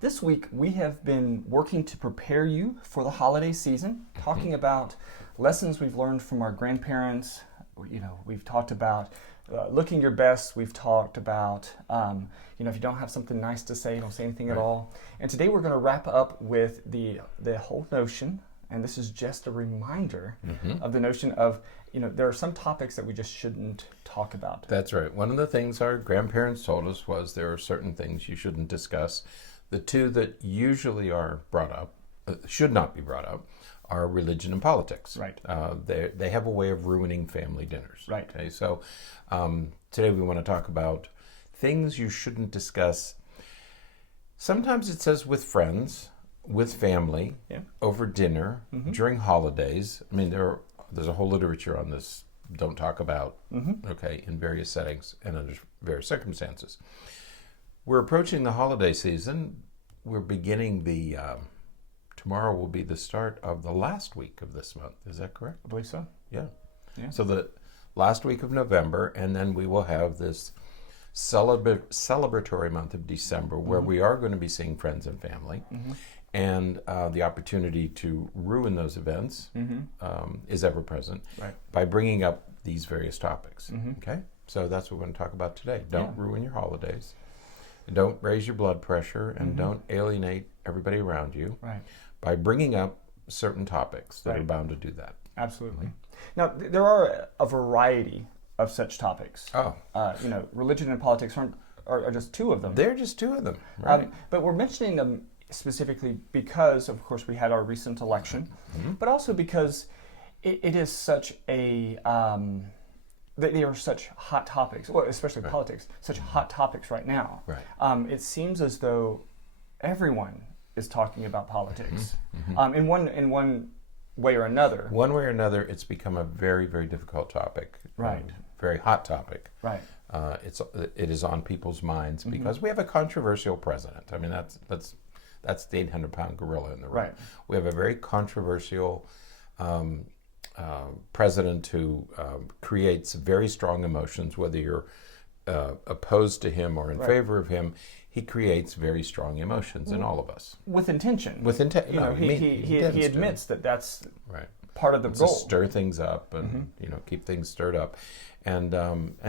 This week we have been working to prepare you for the holiday season, talking about lessons we've learned from our grandparents. We've talked about looking your best. We've talked about, if you don't have something nice to say, don't say anything at all. And today we're going to wrap up with the whole notion, and this is just a reminder of the notion of, there are some topics that we just shouldn't talk about. That's right. One of the things our grandparents told us was there are certain things you shouldn't discuss. The two that usually are brought up, should not be brought up, are religion and politics. Right. They have a way of ruining family dinners. Right. Okay. So today we want to talk about things you shouldn't discuss. Sometimes it says with friends, with family, over dinner, during holidays. I mean, there's a whole literature on this. Don't talk about, in various settings and under various circumstances. We're approaching the holiday season. We're beginning tomorrow will be the start of the last week of this month. Is that correct? I believe so. Yeah. So the last week of November, and then we will have this celebratory month of December where we are going to be seeing friends and family. And the opportunity to ruin those events is ever present by bringing up these various topics. Okay? So that's what we're going to talk about today. Don't ruin your holidays. Don't raise your blood pressure, and don't alienate everybody around you by bringing up certain topics that are bound to do that. Absolutely. Now, there are a variety of such topics. Religion and politics are just two of them. They're just two of them, right? But we're mentioning them specifically because, of course, we had our recent election, but also because it is such a... they are such hot topics, well, especially politics, such hot topics right now. It seems as though everyone is talking about politics in one way or another. One way or another, it's become a very, very difficult topip. Very hot topic. It is on people's minds because we have a controversial president. I mean, that's the 800-pound gorilla in the room. We have a very controversial president who creates very strong emotions, whether you're opposed to him or in favor of him. He creates very strong emotions in all of us. With intention. He admits that that's part of the it's goal. To stir things up and keep things stirred up, and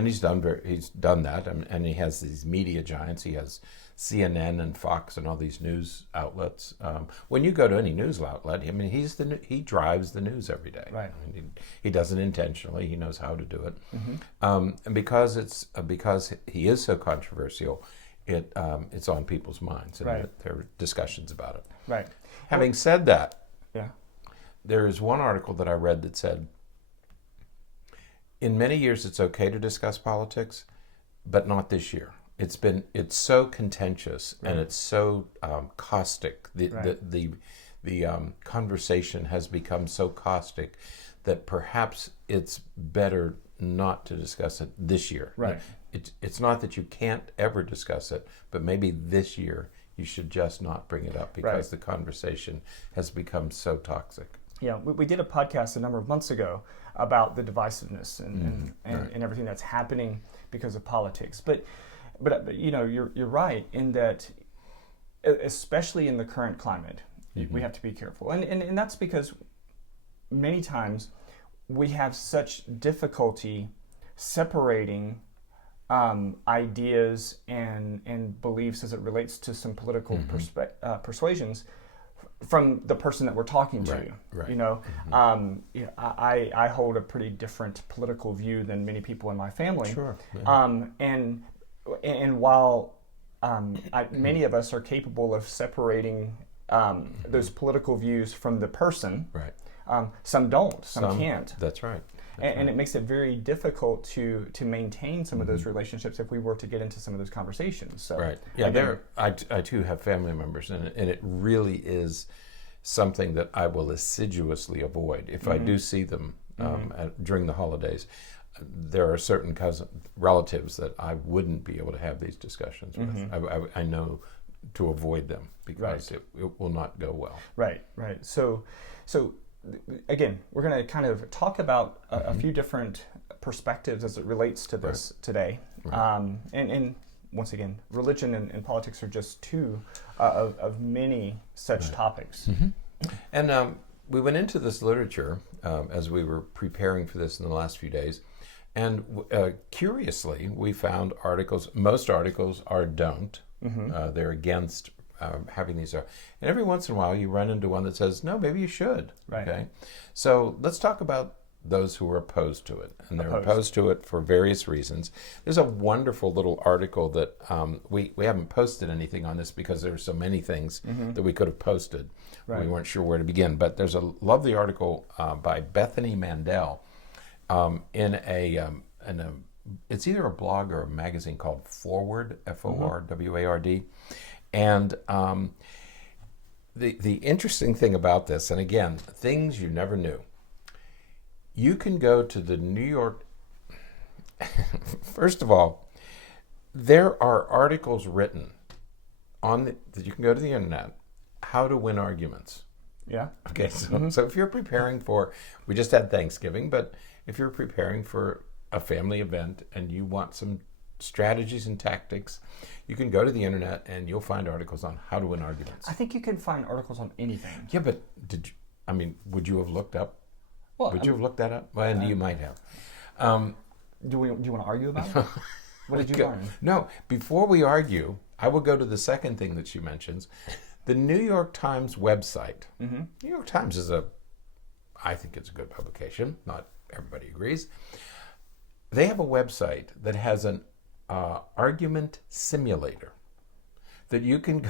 he's done that, and he has these media giants. He has CNN and Fox and all these news outlets. When you go to any news outlet, I mean, he drives the news every day. I mean, he does it intentionally. He knows how to do it, and because he is so controversial, it's on people's minds, and there are discussions about it. Having said that, there is one article that I read that said, in many years it's okay to discuss politics, but not this year. It's so contentious and it's so caustic. The conversation has become so caustic that perhaps it's better not to discuss it this year. It's not that you can't ever discuss it, but maybe this year you should just not bring it up because the conversation has become so toxic. Yeah, we did a podcast a number of months ago about the divisiveness and everything that's happening because of politics. But you're right in that, especially in the current climate, we have to be careful, and that's because many times we have such difficulty separating ideas and beliefs as it relates to some political persuasions from the person that we're talking to. I hold a pretty different political view than many people in my family. And while many of us are capable of separating those political views from the person, some don't, some can't. That's right. And it makes it very difficult to maintain some of those relationships if we were to get into some of those conversations. So, I too have family members, and it really is something that I will assiduously avoid. If I do see them during the holidays, there are certain relatives that I wouldn't be able to have these discussions with. I know to avoid them because it will not go well. Right. So again, we're going to kind of talk about a few different perspectives as it relates to this today. And once again, religion and politics are just two of many such topics. And we went into this literature as we were preparing for this in the last few days, and curiously, we found articles. Most articles are don't. They're against having these. And every once in a while, you run into one that says, "No, maybe you should." Right. Okay. So let's talk about those who are opposed to it, and they're opposed to it for various reasons. There's a wonderful little article that we haven't posted anything on this because there are so many things that we could have posted. Right. We weren't sure where to begin, but there's a lovely article by Bethany Mandel in a it's either a blog or a magazine called Forward, Forward, and the interesting thing about this, and again, things you never knew. You can go to the New York. First of all, there are articles written that you can go to the internet, how to win arguments. Yeah. Okay, so if you're preparing for, we just had Thanksgiving, but if you're preparing for a family event and you want some strategies and tactics, you can go to the internet and you'll find articles on how to win arguments. I think you can find articles on anything. Yeah, but would you have looked up? Well, Would you have looked that up? Well, and you might have. Do you want to argue about it? What did you learn? No, before we argue, I will go to the second thing that she mentions. The New York Times website. New York Times I think it's a good publication. Not everybody agrees. They have a website that has an argument simulator that you can,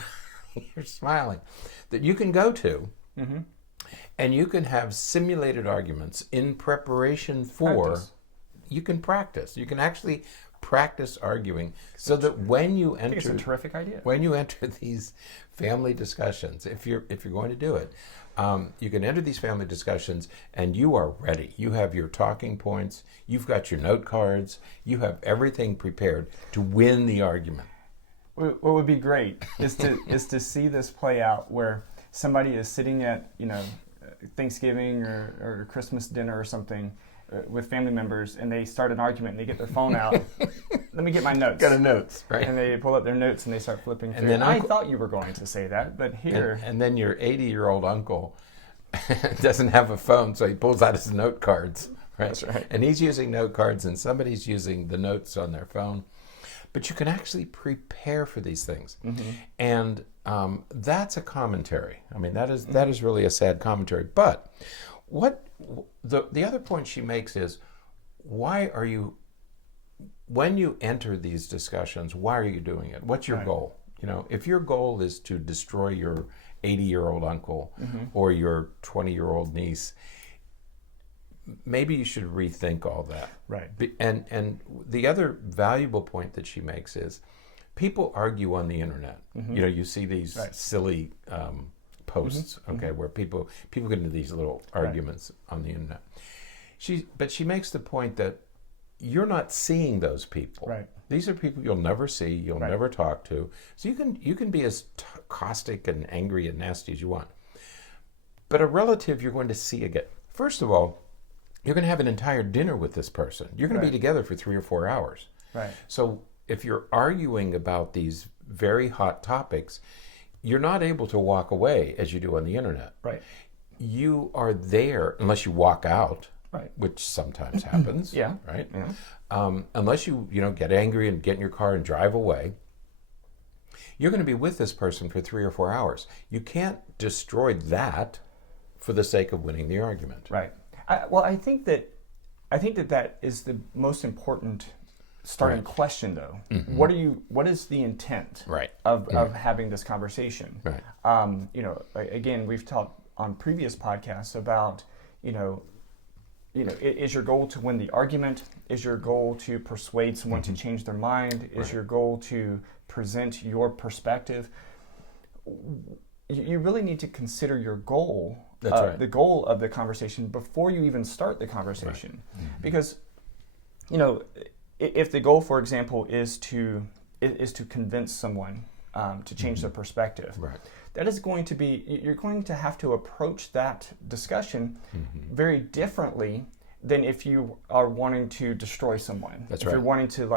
you're smiling, that you can go to. And you can have simulated arguments in preparation for, Practice. You can practice. You can actually practice arguing so that when you enter, I think it's a terrific idea. when you enter these family discussions, if you're going to do it, you can enter these family discussions and you are ready. You have your talking points. You've got your note cards. You have everything prepared to win the argument. What would be great is to see this play out where somebody is sitting at Thanksgiving or Christmas dinner or something with family members, and they start an argument and they get their phone out. Let me get my notes. Got a notes, right? And they pull up their notes and they start flipping through. And then I thought you were going to say that, but here. And then your 80-year-old uncle doesn't have a phone, so he pulls out his note cards. Right? That's right. And he's using note cards, and somebody's using the notes on their phone. But you can actually prepare for these things, and that's a commentary. I mean, that is really a sad commentary. But what the other point she makes is, why are you, when you enter these discussions, why are you doing it? What's your goal? If your goal is to destroy your 80-year-old uncle or your 20-year-old niece, maybe you should rethink all that. Right. And the other valuable point that she makes is, people argue on the internet. You see these silly posts, where people get into these little arguments on the internet. But she makes the point that you're not seeing those people. Right. These are people you'll never see, you'll never talk to. So you can be as caustic and angry and nasty as you want. But a relative you're going to see again. First of all, you're going to have an entire dinner with this person. You're going to be together for 3 or 4 hours. Right. So if you're arguing about these very hot topics, you're not able to walk away as you do on the internet. Right. You are there unless you walk out, which sometimes happens. Right. Yeah. Unless you get angry and get in your car and drive away, you're going to be with this person for 3 or 4 hours. You can't destroy that for the sake of winning the argument. Right. I think that is the most important starting question, though. What is the intent of having this conversation? Right. Again, we've talked on previous podcasts about, is your goal to win the argument? Is your goal to persuade someone to change their mind? Is your goal to present your perspective? You really need to consider your goal. The goal of the conversation before you even start the conversation. Right. Because, if the goal, for example, is to convince someone to change their perspective, that is going to be, you're going to have to approach that discussion very differently than if you are wanting to destroy someone. If you're wanting to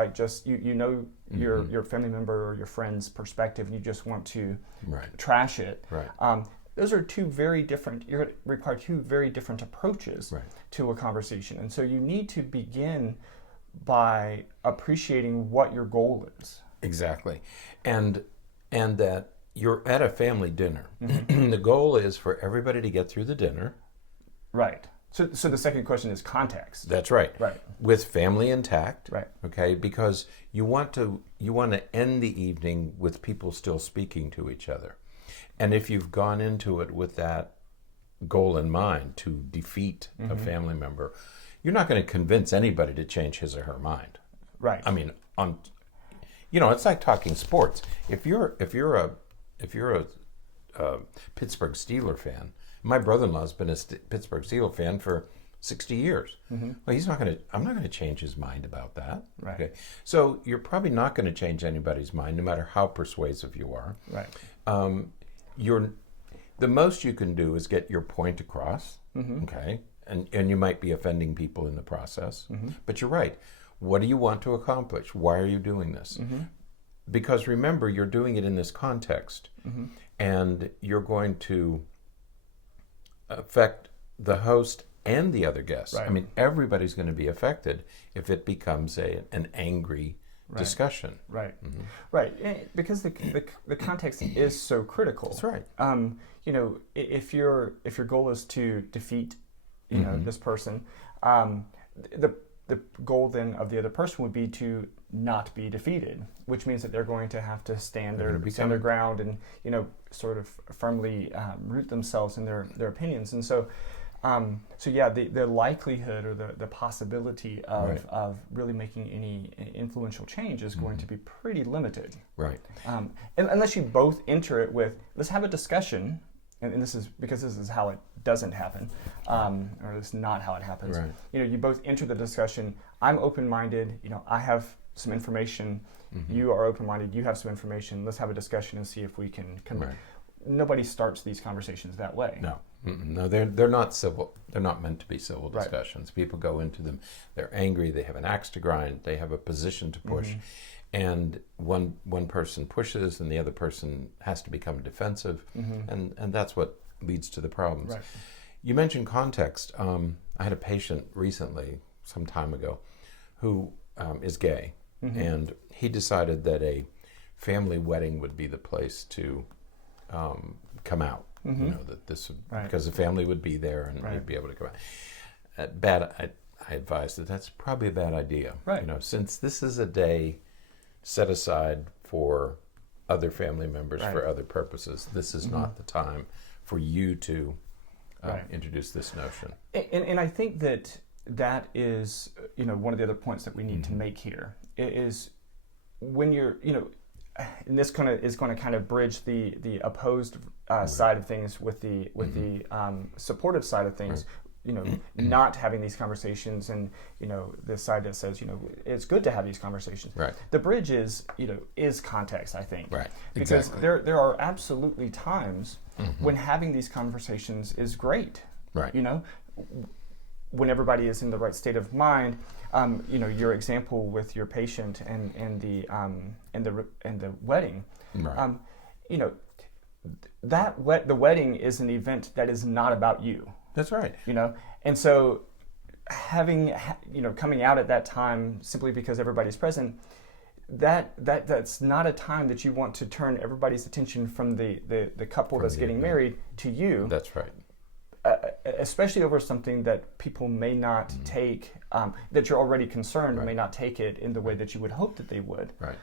your family member or your friend's perspective, and you just want to Right. trash it. Right. Those are two very different. You're going to require two very different approaches Right. to a conversation, and so you need to begin by appreciating what your goal is. Exactly, and that you're at a family dinner. Mm-hmm. The goal is for everybody to get through the dinner. Right. So the second question is context. That's right. Right. With family intact. Right. Okay, because you want to end the evening with people still speaking to each other. And if you've gone into it with that goal in mind to defeat a family member, you're not going to convince anybody to change his or her mind. Right. I mean, it's like talking sports. If you're a Pittsburgh Steeler fan, my brother-in-law's been a Pittsburgh Steeler fan for 60 years. Well, I'm not going to change his mind about that. Right. Okay. So you're probably not going to change anybody's mind, no matter how persuasive you are. Right. The most you can do is get your point across. Okay. And you might be offending people in the process. But you're right. What do you want to accomplish? Why are you doing this? Because remember, you're doing it in this context, and you're going to affect the host and the other guests. Right. I mean, everybody's going to be affected if it becomes an angry discussion. Right. Right. Because the context is so critical. That's right. If your goal is to defeat, this person, the goal then of the other person would be to not be defeated, which means that they're going to have to stand their ground and sort of firmly root themselves in their opinions. And so the likelihood or the possibility of really making any influential change is going to be pretty limited. Right. Unless you both enter it with, let's have a discussion, and this is because this is how it doesn't happen, or it's not how it happens. Right. You both enter the discussion. I'm open-minded. I have some information. You are open-minded. You have some information. Let's have a discussion and see if we can. Right. Nobody starts these conversations that way. No. No, they're not civil. They're not meant to be civil discussions. Right. People go into them. They're angry. They have an axe to grind. They have a position to push, and one person pushes, and the other person has to become defensive, and that's what leads to the problems. Right. You mentioned context. I had a patient recently, some time ago, who is gay, and he decided that a family wedding would be the place to come out. That this would, because the family would be there and they'd be able to come out. I advised that that's probably a bad idea. Right. Since this is a day set aside for other family members for other purposes, this is not the time for you to introduce this notion. And I think that is one of the other points that we need to make here is when you're and this is going to kind of bridge the opposed side of things with the supportive side of things. Not having these conversations, and the side that says it's good to have these conversations. Right. The bridge is context, I think. Right. Because Exactly. there are absolutely times when having these conversations is great. Right. When everybody is in the right state of mind. Your example with your patient and the wedding. Right. The wedding is an event that is not about you. That's right. And so coming out at that time simply because everybody's present, that's not a time that you want to turn everybody's attention from the couple that's getting married to you. That's right. Especially over something that people may not take, that you're already concerned may not take it in the way that you would hope that they would. Right.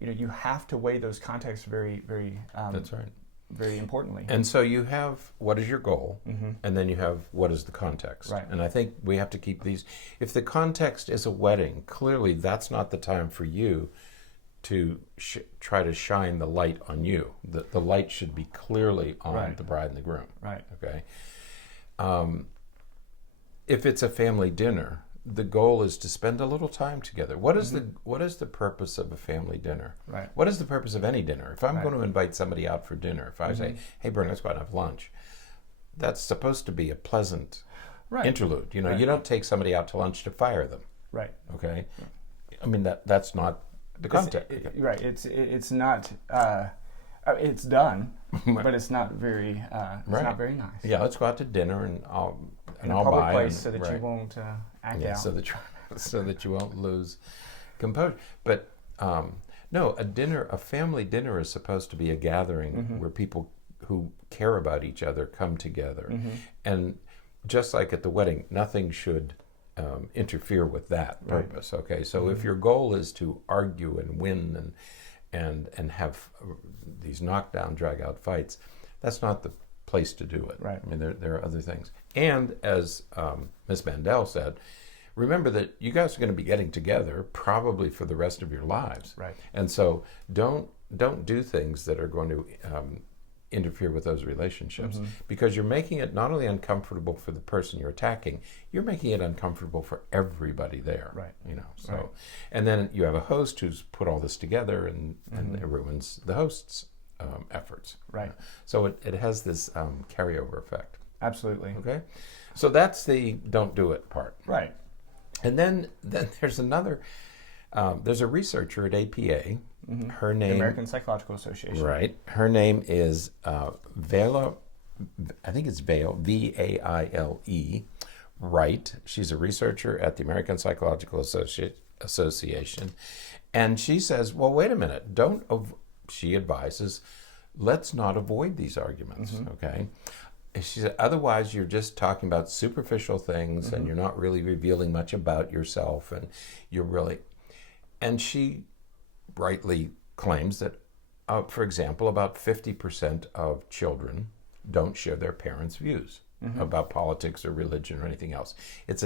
You have to weigh those contexts very, very. That's right. Very importantly. And so you have what is your goal, and then you have what is the context. Right. And I think we have to keep these. If the context is a wedding, clearly that's not the time for you to try to shine the light on you. The light should be clearly on the bride and the groom. Right. Okay. If it's a family dinner, the goal is to spend a little time together. What is the purpose of a family dinner? Right. What is the purpose of any dinner? If I'm going to invite somebody out for dinner, if I say, "Hey, Berney, let's go out and have lunch," that's supposed to be a pleasant interlude. You don't take somebody out to lunch to fire them. Right. Okay. I mean that's not the context. Right. It's not. It's done, but it's not very. It's not very nice. Yeah, let's go out to dinner and I'll in a public place so that you won't act out. So that you won't lose composure. But no, a family dinner is supposed to be a gathering where people who care about each other come together, and just like at the wedding, nothing should interfere with that purpose. Okay, so if your goal is to argue and win and have these knockdown, drag-out fights, that's not the place to do it. Right. I mean, there are other things. And as Miss Mandel said, remember that you guys are going to be getting together probably for the rest of your lives. Right. And so don't do things that are going to interfere with those relationships, because you're making it not only uncomfortable for the person you're attacking, you're making it uncomfortable for everybody there. Right. You know. So, and then you have a host who's put all this together, and it ruins the host's efforts. Right. So it has this carryover effect. Absolutely. Okay. So that's the don't do it part. Right. And then there's another. There's a researcher at APA. Her name, the American Psychological Association. Right. Her name is Vaile. I think it's Vaile, Vaile Wright. She's a researcher at the American Psychological Association, and she says, "Well, wait a minute. She advises, let's not avoid these arguments. Okay." She said, otherwise you're just talking about superficial things and you're not really revealing much about yourself, and she rightly claims that, for example, about 50% of children don't share their parents' views about politics or religion or anything else. It's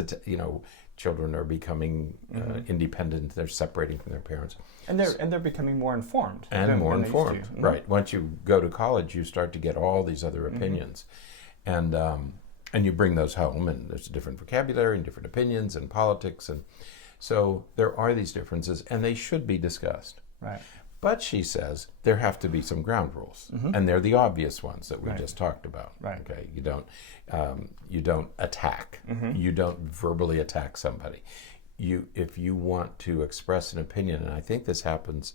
children are becoming independent. They're separating from their parents, and they're becoming more informed. And more informed, right? Once you go to college, you start to get all these other opinions, and you bring those home, and there's a different vocabulary and different opinions and politics, and so there are these differences, and they should be discussed. Right. But she says there have to be some ground rules, and they're the obvious ones that we just talked about. Right. Okay. You don't attack. You don't verbally attack somebody. If you want to express an opinion, and I think it happens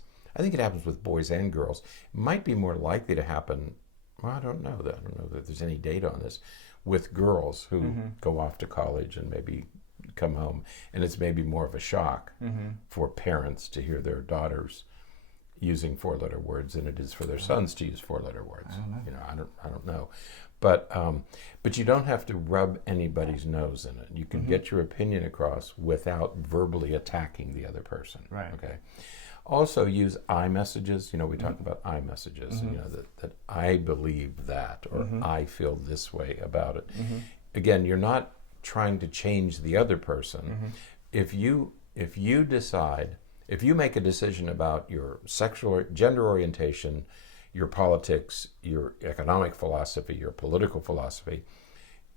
with boys and girls. It might be more likely to happen. Well, I don't know that there's any data on this with girls who go off to college and maybe come home, and it's maybe more of a shock for parents to hear their daughters using 4-letter words than it is for their sons to use 4-letter words. I don't know, but you don't have to rub anybody's nose in it. You can get your opinion across without verbally attacking the other person. Right. Okay. Also use I messages. We talk about I messages. That I believe that, or I feel this way about it. Again, you're not trying to change the other person. If you make a decision about your sexual or gender orientation, your politics, your economic philosophy, your political philosophy,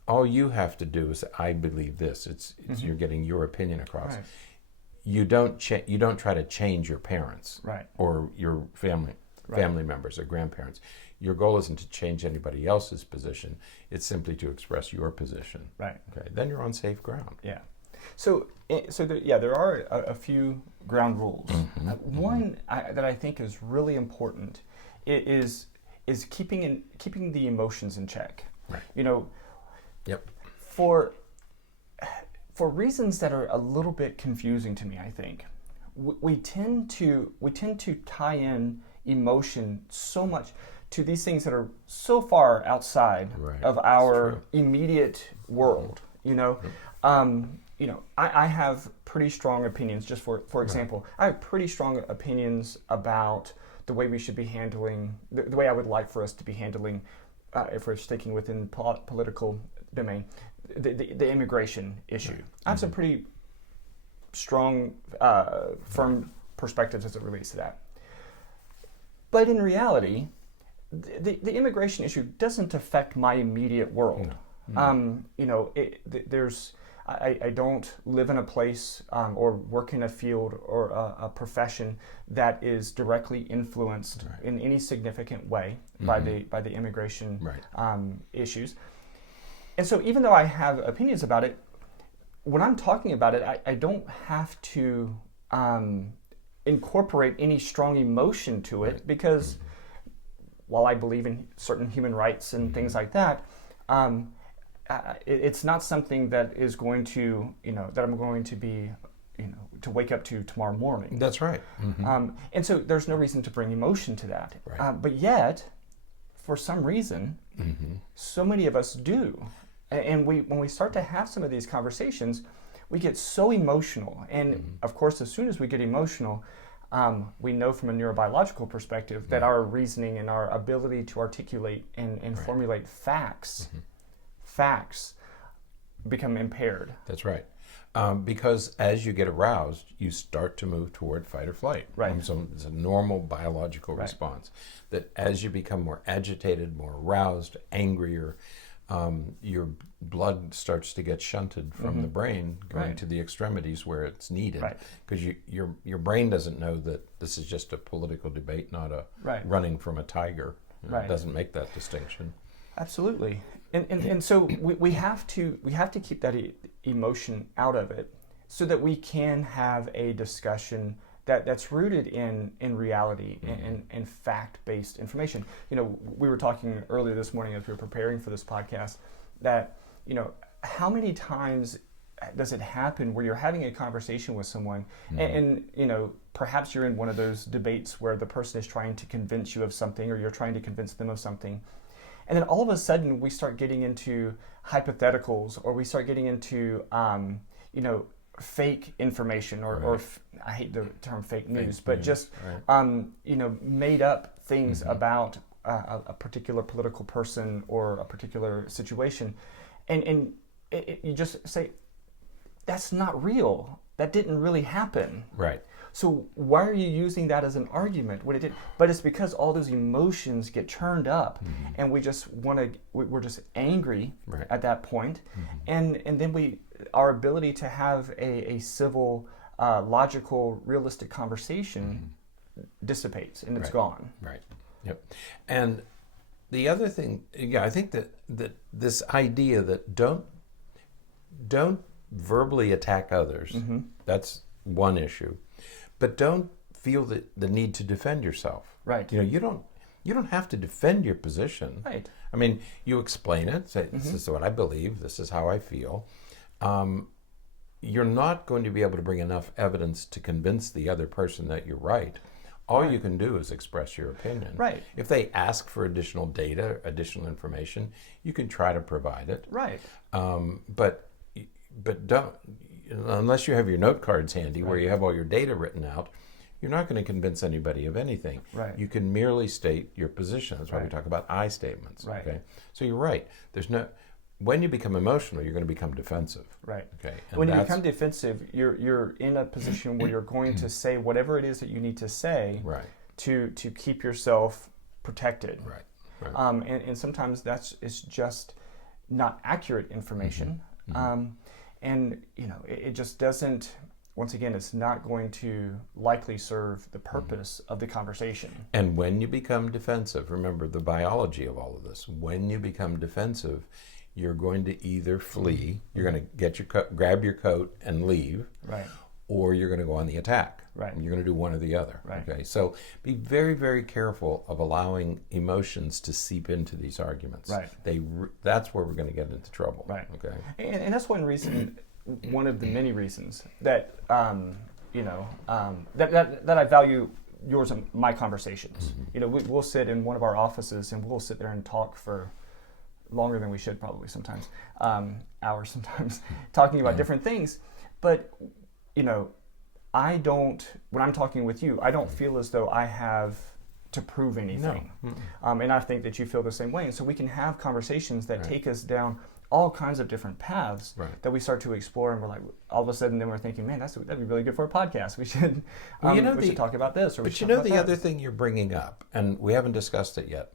all you have to do is say, I believe this. It's you're getting your opinion across. Right. You don't try to change your parents, right, or your family members or grandparents. Your goal isn't to change anybody else's position. It's simply to express your position. Right. Okay. Then you're on safe ground. Yeah. So there are a few ground rules. One that I think is really important is keeping the emotions in check. Right. Yep. For reasons that are a little bit confusing to me, I think we tend to tie in emotion so much to these things that are so far outside of our immediate world. I have pretty strong opinions. Just for example, I have pretty strong opinions about the way we should be handling the way I would like for us to be handling, if we're sticking within political domain, the immigration issue. I have some pretty strong, firm perspectives as it relates to that. But in reality, the immigration issue doesn't affect my immediate world. I don't live in a place or work in a field or a profession that is directly influenced in any significant way by the immigration issues. And so even though I have opinions about it, when I'm talking about it, I don't have to incorporate any strong emotion to it, because while I believe in certain human rights and things like that, it's not something that is going to, that I'm going to be, to wake up to tomorrow morning. That's right. And so there's no reason to bring emotion to that. Right. But yet, for some reason, so many of us do. And when we start to have some of these conversations, we get so emotional. And of course, as soon as we get emotional, we know from a neurobiological perspective that our reasoning and our ability to articulate and formulate facts become impaired. That's right. Because as you get aroused, you start to move toward fight or flight. Right. So it's a normal biological response. That as you become more agitated, more aroused, angrier, your blood starts to get shunted from the brain going to the extremities where it's needed. Because your brain doesn't know that this is just a political debate, not a running from a tiger. It doesn't make that distinction. Absolutely. And so we have to keep that emotion out of it so that we can have a discussion that's rooted in reality and fact-based information. We were talking earlier this morning as we were preparing for this podcast that, how many times does it happen where you're having a conversation with someone and perhaps you're in one of those debates where the person is trying to convince you of something or you're trying to convince them of something. And then all of a sudden we start getting into hypotheticals, or we start getting into, fake information, or I hate the term fake news, but just, made up things about a particular political person or a particular situation. And you just say, that's not real. That didn't really happen. Right. So why are you using that as an argument when it did? But it's because all those emotions get churned up, and we just we're just angry at that point, and then our ability to have a civil, logical, realistic conversation dissipates, and it's gone. Right. Yep. And the other thing, I think that this idea that don't verbally attack others. That's one issue. But don't feel the need to defend yourself. Right. You don't have to defend your position. Right. I mean, you explain it. Say, this is what I believe. This is how I feel. You're not going to be able to bring enough evidence to convince the other person that you're right. All you can do is express your opinion. Right. If they ask for additional data, additional information, you can try to provide it. Right. But don't. Unless you have your note cards handy where you have all your data written out, you're not going to convince anybody of anything. Right. You can merely state your position. That's why we talk about I statements. Right. Okay. So you're right. When you become emotional, you're going to become defensive. Right. Okay. And when you become defensive, you're in a position where you're going to say whatever it is that you need to say to keep yourself protected. Right. And sometimes it's just not accurate information. And, it just doesn't, once again, it's not going to likely serve the purpose of the conversation. And when you become defensive, remember the biology of all of this. When you become defensive, you're going to either flee, you're going to get grab your coat and leave, or you're going to go on the attack. Right. You're going to do one or the other. Right. Okay. So be very, very careful of allowing emotions to seep into these arguments. Right. That's where we're going to get into trouble. Right. Okay. And that's one of the many reasons that that I value yours and my conversations. We'll sit in one of our offices and we'll sit there and talk for longer than we should probably sometimes, hours sometimes, talking about different things. But when I'm talking with you, I don't feel as though I have to prove anything. No. And I think that you feel the same way. And so we can have conversations that take us down all kinds of different paths that we start to explore, and we're like, all of a sudden then we're thinking, man, that'd be really good for a podcast. We should we should talk about this. But the other thing you're bringing up, and we haven't discussed it yet,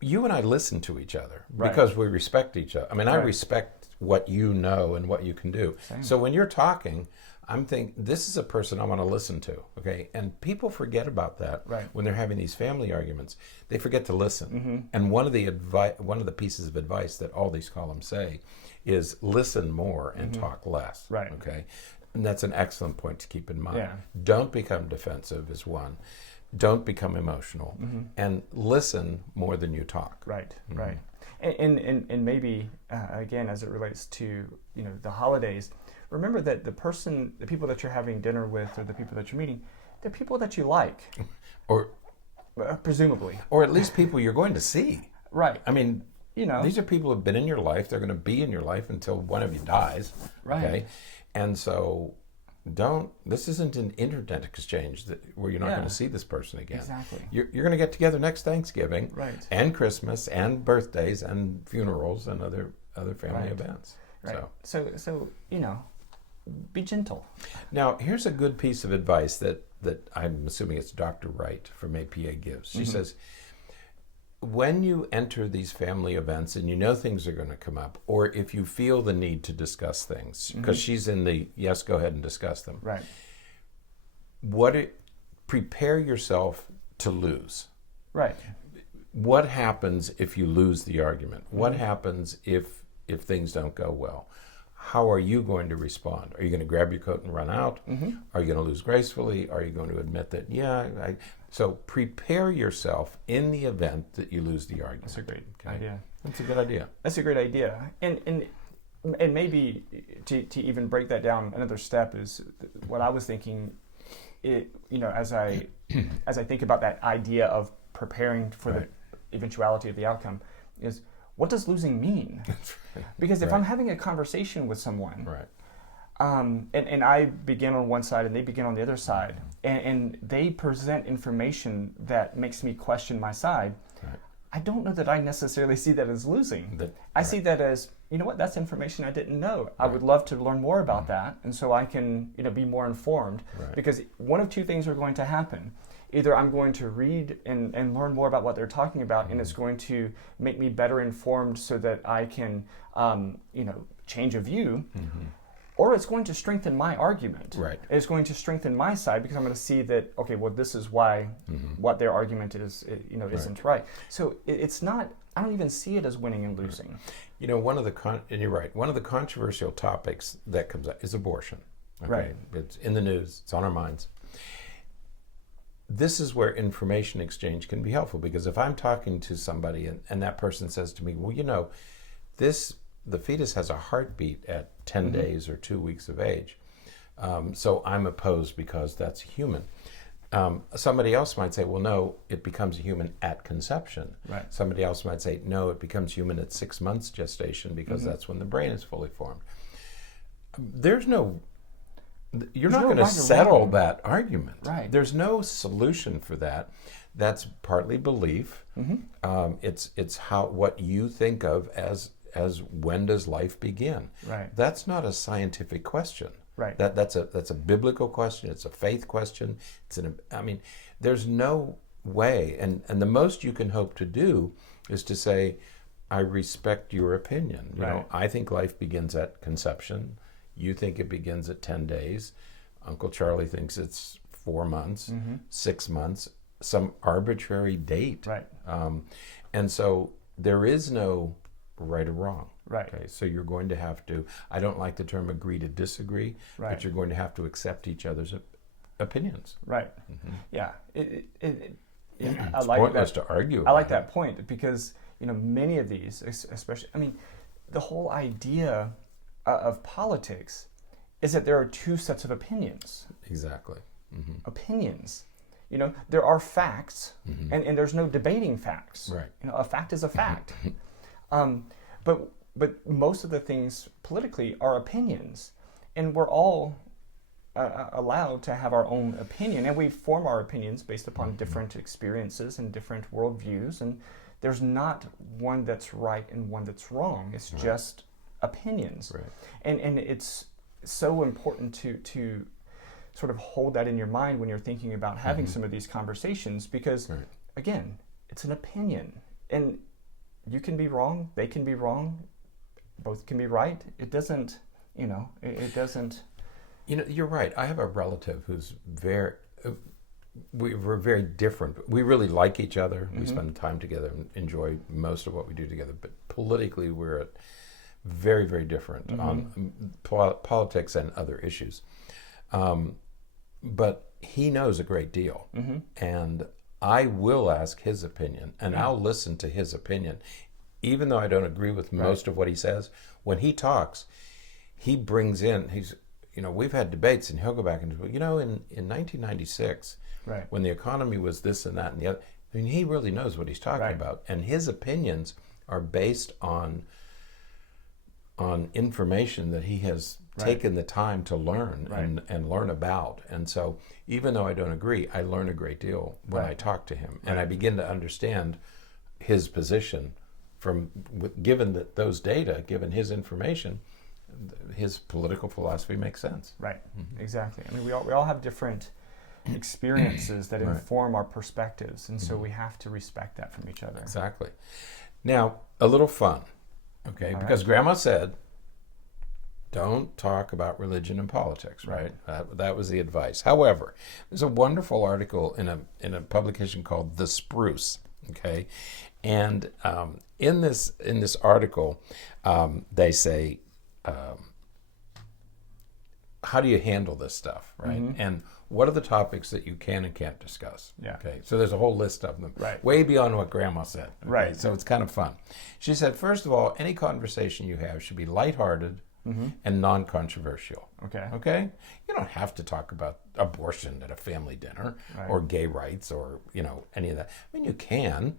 you and I listen to each other because we respect each other. I mean, I respect what you know and what you can do. Same. So when you're talking, I'm thinking, this is a person I want to listen to, okay? And people forget about that when they're having these family arguments. They forget to listen. And one of the pieces of advice that all these columns say is listen more and talk less, okay? And that's an excellent point to keep in mind. Yeah. Don't become defensive is one. Don't become emotional, and listen more than you talk. Right, right. And maybe, again, as it relates to, the holidays, remember that the people that you're having dinner with or the people that you're meeting, they're people that you like. Or presumably. Or at least people you're going to see. Right. I mean, these are people who have been in your life. They're going to be in your life until one of you dies. Right. Okay? And so this isn't an internet exchange where you're not going to see this person again. Exactly. You're going to get together next Thanksgiving. Right. And Christmas and birthdays and funerals and other family events. Right. So be gentle. Now, here's a good piece of advice that I'm assuming it's Dr. Wright from APA gives. She says, when you enter these family events and things are going to come up, or if you feel the need to discuss things, because she's in the yes, go ahead and discuss them. Right. Prepare yourself to lose. Right. What happens if you lose the argument? What happens if things don't go well? How are you going to respond? Are you going to grab your coat and run out? Are you going to lose gracefully? Are you going to admit that, So prepare yourself in the event that you lose the argument. That's a great idea. That's a good idea. That's a great idea. And maybe to even break that down another step is what I was thinking, as I think about that idea of preparing for the eventuality of the outcome, is what does losing mean? Because if I'm having a conversation with someone, and I begin on one side and they begin on the other side, and they present information that makes me question my side, I don't know that I necessarily see that as losing. I see that as, that's information I didn't know. I would love to learn more about that, and so I can, be more informed. Because one of two things are going to happen. Either I'm going to read and learn more about what they're talking about, and it's going to make me better informed so that I can, change a view, or it's going to strengthen my argument. Right. It's going to strengthen my side because I'm going to see that, okay, well, this is why what their argument is, isn't right. So it's not, I don't even see it as winning and losing. And you're right, one of the controversial topics that comes up is abortion. Okay? Right. It's in the news, it's on our minds. This is where information exchange can be helpful, because if I'm talking to somebody and that person says to me, well, the fetus has a heartbeat at 10 days or 2 weeks of age, so I'm opposed because that's human. Somebody else might say, well, no, it becomes a human at conception. Right. Somebody else might say, no, it becomes human at 6 months gestation because that's when the brain is fully formed. You're not going to settle that argument. Right. There's no solution for that. That's partly belief. It's what you think of as when does life begin. Right. That's not a scientific question. Right. That's a biblical question. It's a faith question. There's no way, and the most you can hope to do is to say, I respect your opinion. I think life begins at conception. You think it begins at 10 days. Uncle Charlie thinks it's 4 months, 6 months, some arbitrary date. Right. And so there is no right or wrong. Right. Okay. So you're going to have to, I don't like the term agree to disagree, but you're going to have to accept each other's opinions. Right. Yeah. I it's like pointless that. To argue I like about that point because, many of these, especially, the whole idea of politics is that there are two sets of opinions. Exactly. Opinions. There are facts, and there's no debating facts. Right. A fact is a fact. But most of the things politically are opinions, and we're all allowed to have our own opinion, and we form our opinions based upon different experiences and different worldviews, and there's not one that's right and one that's wrong. It's just opinions. Right. And it's so important to sort of hold that in your mind when you're thinking about having some of these conversations, because again, it's an opinion, and you can be wrong, they can be wrong, both can be right. It doesn't, it doesn't. You're right. I have a relative who's we're very different. We really like each other. We spend time together and enjoy most of what we do together, but politically we're very, very different on politics and other issues. But he knows a great deal. And I will ask his opinion, and I'll listen to his opinion. Even though I don't agree with most of what he says, when he talks, he brings in, we've had debates, and he'll go back and, in 1996, when the economy was this and that and the other, I mean, he really knows what he's talking about. And his opinions are based on information that he has taken the time to learn and learn about. And so even though I don't agree, I learn a great deal when I talk to him. And I begin to understand his position given those data, given his information, his political philosophy makes sense. Right, exactly. I mean, we all have different experiences that inform our perspectives, and so we have to respect that from each other. Exactly. Now, a little fun, okay? All because Grandma said, don't talk about religion and politics, right? That was the advice. However, there's a wonderful article in a publication called The Spruce, okay? And in this article, they say, how do you handle this stuff, right? And what are the topics that you can and can't discuss? Okay, so there's a whole list of them, way beyond what Grandma said. Okay? So it's kind of fun. She said, first of all, any conversation you have should be lighthearted and non-controversial. Okay? You don't have to talk about abortion at a family dinner or gay rights or any of that. I mean, you can,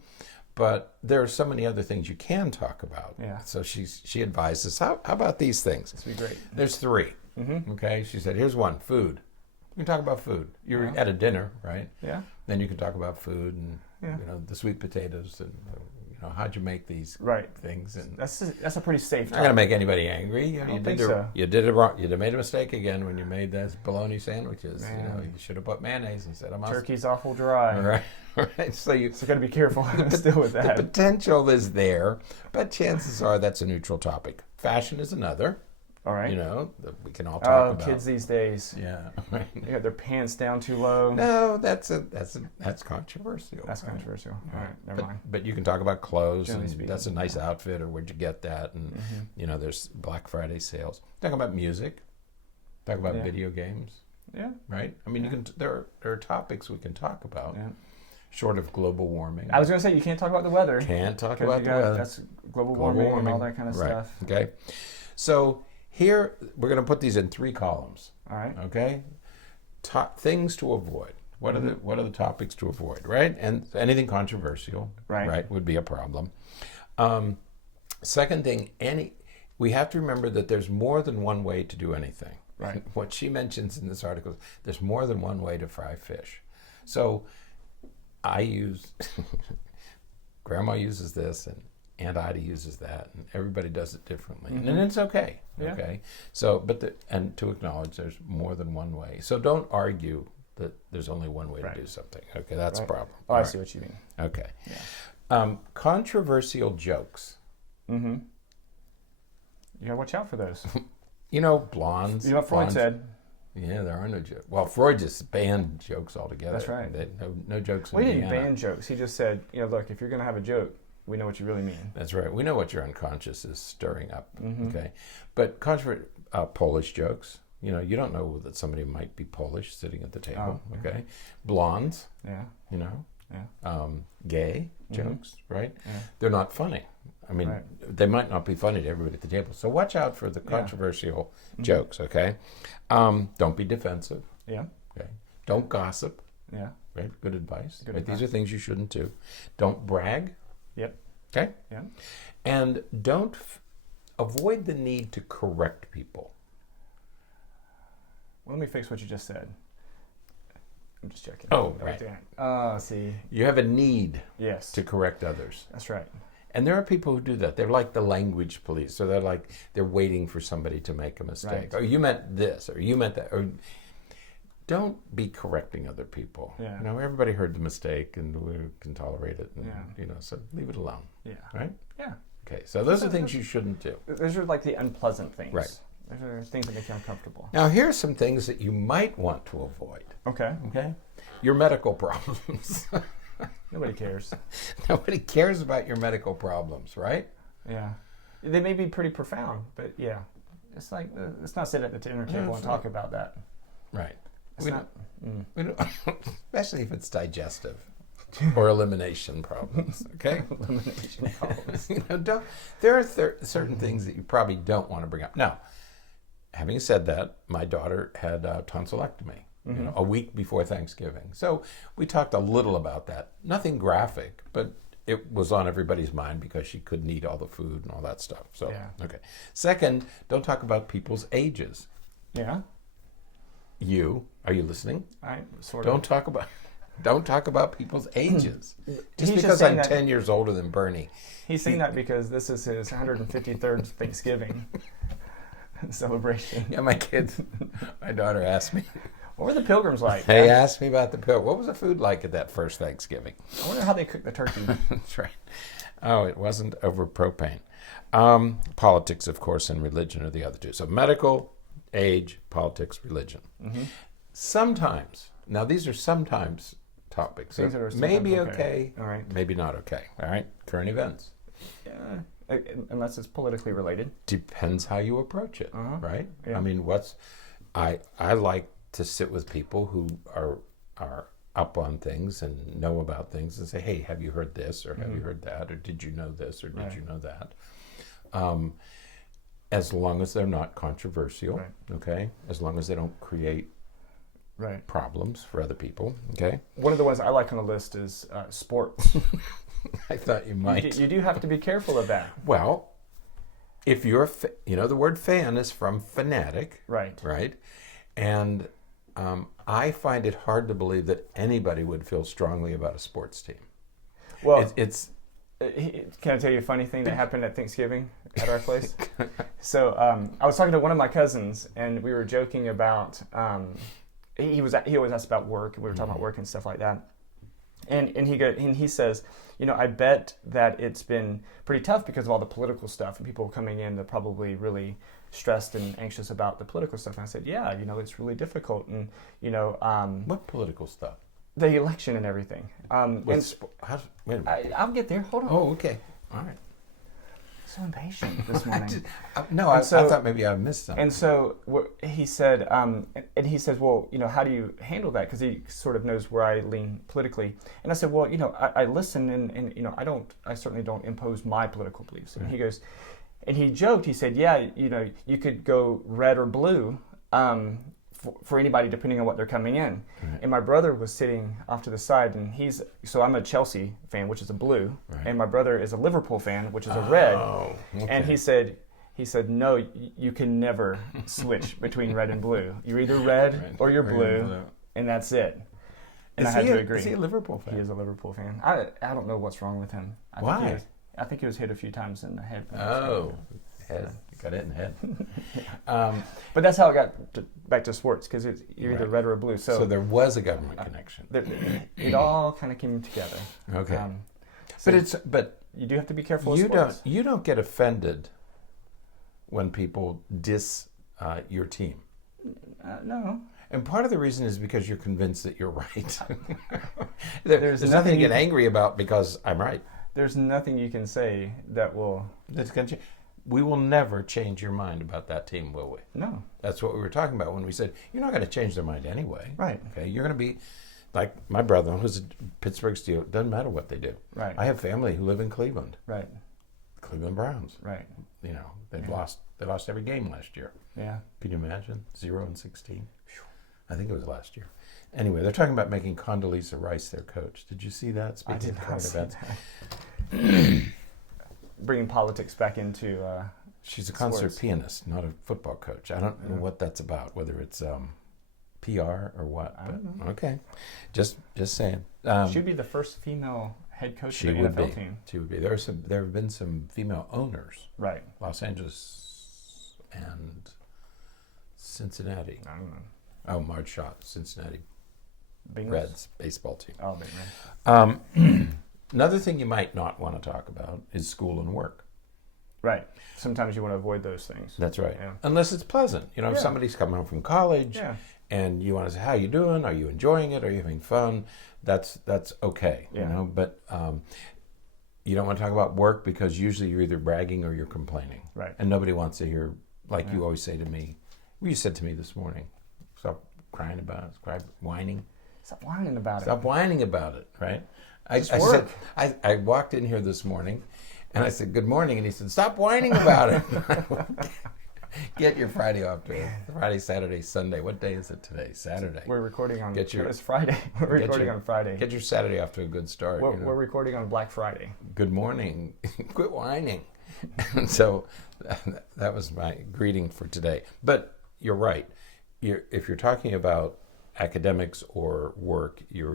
but there are so many other things you can talk about. So she advises, how about these things? This would be great. There's 3. Okay, she said, here's one, food. You can talk about food. You're at a dinner, right? Then you can talk about food and the sweet potatoes and how'd you make these things. And that's a pretty safe. Not gonna make anybody angry. You did it wrong. You made a mistake again when you made those bologna sandwiches. You should have put mayonnaise instead of mustard. Turkey's awful dry. Right. So you got to be careful still with that. The potential is there, but chances are that's a neutral topic. Fashion is another. All right. That we can all talk about. Kids these days. They got their pants down too low. No, that's controversial. That's controversial. All right, never mind. But you can talk about clothes, and that's a nice outfit, or where'd you get that? And there's Black Friday sales. Talk about music. Talk about video games. Right. I mean, there are topics we can talk about. Short of global warming. I was going to say you can't talk about the weather. Can't talk about the weather. That's global warming and all that kind of stuff. Okay. So here we're going to put these in 3 columns. All right. Okay. Things to avoid. What are the topics to avoid? Right. And anything controversial. Right. Would be a problem. Second thing, we have to remember that there's more than one way to do anything. Right. What she mentions in this article is there's more than one way to fry fish. So I use, Grandma uses this, and Aunt Ida uses that, and everybody does it differently, and it's okay. Okay, so and to acknowledge there's more than one way. So don't argue that there's only one way to do something. Okay, that's a problem. Oh, I see what you mean. Okay, controversial jokes. You gotta watch out for those. Blondes. You know what Freud said? Yeah, there are no jokes. Well, Freud just banned jokes altogether. That's right. No jokes. Well, he didn't ban jokes. He just said, look, if you're going to have a joke, we know what you really mean. That's right. We know what your unconscious is stirring up. Okay, but Polish jokes. You don't know that somebody might be Polish sitting at the table. Okay, blondes. Gay jokes. Right. They're not funny. I mean, they might not be funny to everybody at the table. So watch out for the controversial jokes, okay? Don't be defensive. Okay. Don't gossip. Right? Good advice. These are things you shouldn't do. Don't brag. Okay? And don't avoid the need to correct people. Well, let me fix what you just said. I'm just checking. Oh, right. See. You have a need to correct others. That's right. And there are people who do that. They're like the language police. So they're waiting for somebody to make a mistake. Oh, you meant this, or you meant that. Or don't be correcting other people. Everybody heard the mistake, and we can tolerate it. And, so leave it alone. Right? Okay. So those are things you shouldn't do. Those are like the unpleasant things. Right. Those are things that make you uncomfortable. Now, here are some things that you might want to avoid. Okay. Your medical problems. Nobody cares. Nobody cares about your medical problems, right? Yeah. They may be pretty profound, but it's like, let's not sit at the dinner table and talk about that. Right. It's not. We don't, especially if it's digestive or elimination problems. Okay. Elimination problems. There are certain things that you probably don't want to bring up. Now, having said that, my daughter had a tonsillectomy. A week before Thanksgiving. So we talked a little about that. Nothing graphic, but it was on everybody's mind because she couldn't eat all the food and all that stuff. So, okay. Second, don't talk about people's ages. Yeah. Are you listening? I sort of. Don't talk about people's ages. Just He's because just I'm saying 10 years older than Bernie. He's saying that because this is his 153rd Thanksgiving celebration. Yeah, my daughter asked me. What were the pilgrims like? They asked me about the pilgrim. What was the food like at that first Thanksgiving? I wonder how they cooked the turkey. That's right. Oh, it wasn't over propane. Politics, of course, and religion are the other two. So medical, age, politics, religion. Sometimes, now these are sometimes topics. Things that are maybe okay, all right. Maybe not okay. All right, current events. Yeah, unless it's politically related. Depends how you approach it, right? Yeah. I mean, I like to sit with people who are up on things and know about things and say, hey, have you heard this or have you heard that or did you know this or did you know that? As long as they're not controversial, okay? As long as they don't create problems for other people, okay? One of the ones I like on the list is sports. I thought you might. You do have to be careful of that. Well, if you're, the word fan is from fanatic, right? And I find it hard to believe that anybody would feel strongly about a sports team. Well, can I tell you a funny thing that happened at Thanksgiving at our place? So I was talking to one of my cousins, and we were joking about. He always asked about work. We were talking about work and stuff like that. And he says, I bet that it's been pretty tough because of all the political stuff and people coming in. They're probably really stressed and anxious about the political stuff. And I said, yeah, it's really difficult. And what political stuff? The election and everything. Wait a minute. I'll get there. Hold on. Oh, okay. All right. So impatient this morning. I thought maybe I missed something. And so he said, well, how do you handle that? Because he sort of knows where I lean politically. And I said, well, I listen and I certainly don't impose my political beliefs. And he goes, and he joked, he said, yeah, you could go red or blue for anybody depending on what they're coming in. Right. And my brother was sitting off to the side, and so I'm a Chelsea fan, which is a blue, and my brother is a Liverpool fan, which is a red. Okay. And he said, no, you can never switch between red and blue. You're either red or you're blue, and that's it. And I had to agree. Is he a Liverpool fan? He is a Liverpool fan. I don't know what's wrong with him. Why? I think he was hit a few times in the head. Head. Got it in the head. But that's how it got back to sports, because you're either red or blue. So there was a government connection. It all kind of came together. Okay. But you do have to be careful. You don't get offended when people diss your team. No. And part of the reason is because you're convinced that you're right. There's nothing to get angry about because I'm right. There's nothing you can say that's going to change. We will never change your mind about that team, will we? No. That's what we were talking about when we said, you're not going to change their mind anyway. Right. Okay. You're going to be like my brother, who's a Pittsburgh Steelers. It doesn't matter what they do. Right. I have family who live in Cleveland. Right. Cleveland Browns. Right. They lost every game last year. Yeah. Can you imagine? 0-16. I think it was last year. Anyway, they're talking about making Condoleezza Rice their coach. Did you see that? I did not see that. Bringing politics back into she's a concert pianist, not a football coach. I don't know what that's about, whether it's PR or what. I don't know. Okay, just saying. She'd be the first female head coach of the NFL team. She would be. There have been some female owners. Right. Los Angeles and Cincinnati. I don't know. Oh, Marge Shaw, Cincinnati Bengals? Reds baseball team. Oh, man. Another thing you might not want to talk about is school and work. Right. Sometimes you want to avoid those things. That's right. Yeah. Unless it's pleasant. If somebody's coming home from college and you want to say, how you doing? Are you enjoying it? Are you having fun? That's okay. Yeah. But you don't want to talk about work because usually you're either bragging or you're complaining. Right. And nobody wants to hear, like you always say to me, you said to me this morning, stop crying about it, whining. Stop whining about it. Stop whining about it, right? I work. said, I walked in here this morning, and I said, good morning, and he said, stop whining about it. Get your Friday off to Friday, Saturday, Sunday. What day is it today? Saturday. We're recording on. It's Friday. We're recording on Friday. Get your Saturday off to a good start. We're recording on Black Friday. Good morning. Quit whining. And so that was my greeting for today. But you're right. If you're talking about academics or work, you're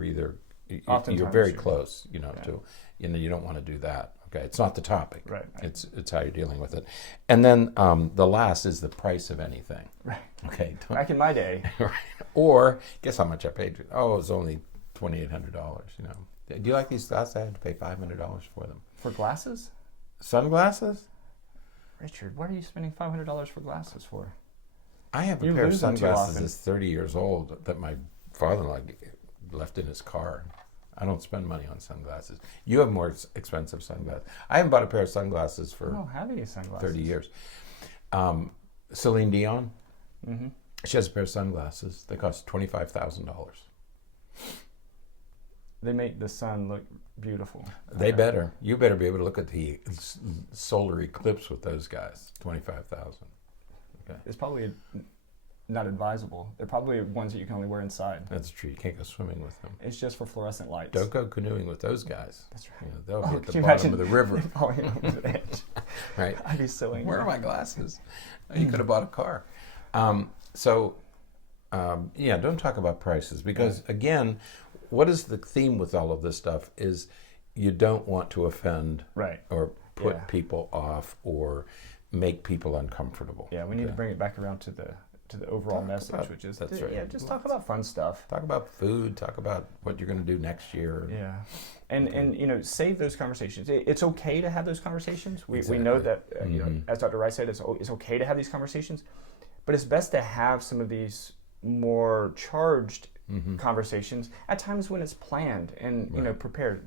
very close, to, you don't want to do that. Okay, it's not the topic. Right. It's how you're dealing with it. And then the last is the price of anything. Right. Okay. Back in my day. Right. Or guess how much I paid? Oh, it was only $2,800. Do you like these glasses? I had to pay $500 for them. For glasses? Sunglasses? Richard, what are you spending $500 for glasses for? I have a pair of sunglasses that's 30 years old that my father-in-law left in his car. I don't spend money on sunglasses. You have more expensive sunglasses. I haven't bought a pair of sunglasses for I don't have any sunglasses. 30 years. Celine Dion, mm-hmm. She has a pair of sunglasses that cost $25,000. They make the sun look beautiful. They better. You better be able to look at the solar eclipse with those guys. $25,000. Okay. It's probably not advisable. They're probably ones that you can only wear inside. That's true. You can't go swimming with them. It's just for fluorescent lights. Don't go canoeing with those guys. That's right. They'll be at the bottom of the river. Falling over the edge. Right. I'd be so angry. Where are my glasses? You could have bought a car. Don't talk about prices because, again, what is the theme with all of this stuff is you don't want to offend or put people off or make people uncomfortable. Yeah, we need to bring it back around to the overall message, which is just talk about fun stuff. Talk about food. Talk about what you're going to do next year. Yeah, and save those conversations. It's okay to have those conversations. We know that as Dr. Rice said, it's okay to have these conversations, but it's best to have some of these more charged conversations at times when it's planned and prepared.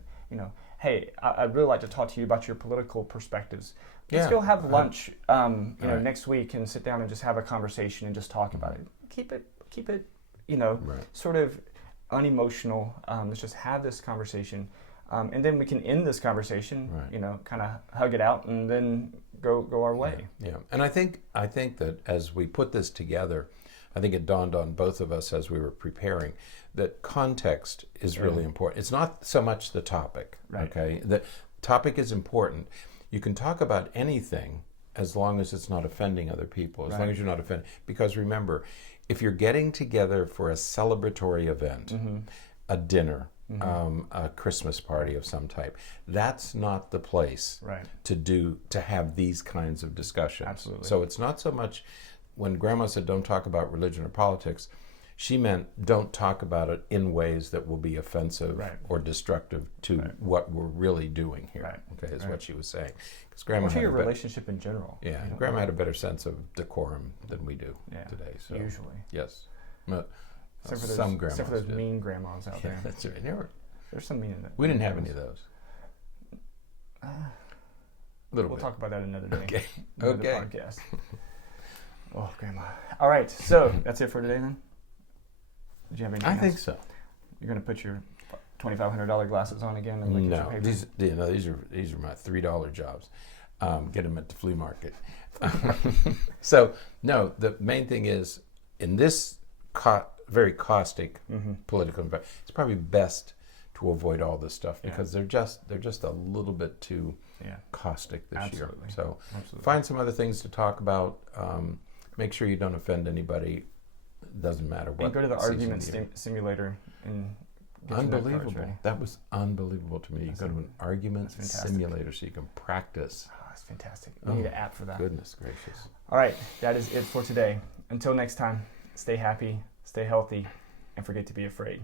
Hey, I'd really like to talk to you about your political perspectives. Let's go have lunch, next week and sit down and just have a conversation and just talk about it. Keep it, sort of unemotional. Let's just have this conversation, and then we can end this conversation. Kind of hug it out and then go our way. Yeah, and I think that as we put this together, I think it dawned on both of us as we were preparing that context is really important. It's not so much the topic. Right. Okay, the topic is important. You can talk about anything as long as it's not offending other people, as long as you're not offended. Because remember, if you're getting together for a celebratory event, a dinner, a Christmas party of some type, that's not the place to have these kinds of discussions. Absolutely. So it's not so much when Grandma said don't talk about religion or politics, she meant don't talk about it in ways that will be offensive or destructive to what we're really doing here. Okay, is what she was saying. Because Grandma had your relationship in general. Yeah, Grandma had a better sense of decorum than we do today. So usually, yes. Some grandmas. Except for those mean grandmas out there. That's right. There's some mean in that. We didn't have any of those. We'll talk about that another day. Okay. Another podcast. Oh, Grandma. All right, so that's it for today then? Did you have anything else? I think so. You're going to put your $2,500 glasses on again? And look at your these are my $3 jobs. Get them at the flea market. So, no, the main thing is, in this very caustic political environment, it's probably best to avoid all this stuff because they're just a little bit too caustic this year. So find some other things to talk about. Make sure you don't offend anybody. It doesn't matter what. And go to the argument simulator and get unbelievable. Cards, right? That was unbelievable to me. You go to an argument simulator so you can practice. Oh, that's fantastic. We need an app for that. Goodness gracious. All right, that is it for today. Until next time, stay happy, stay healthy, and forget to be afraid.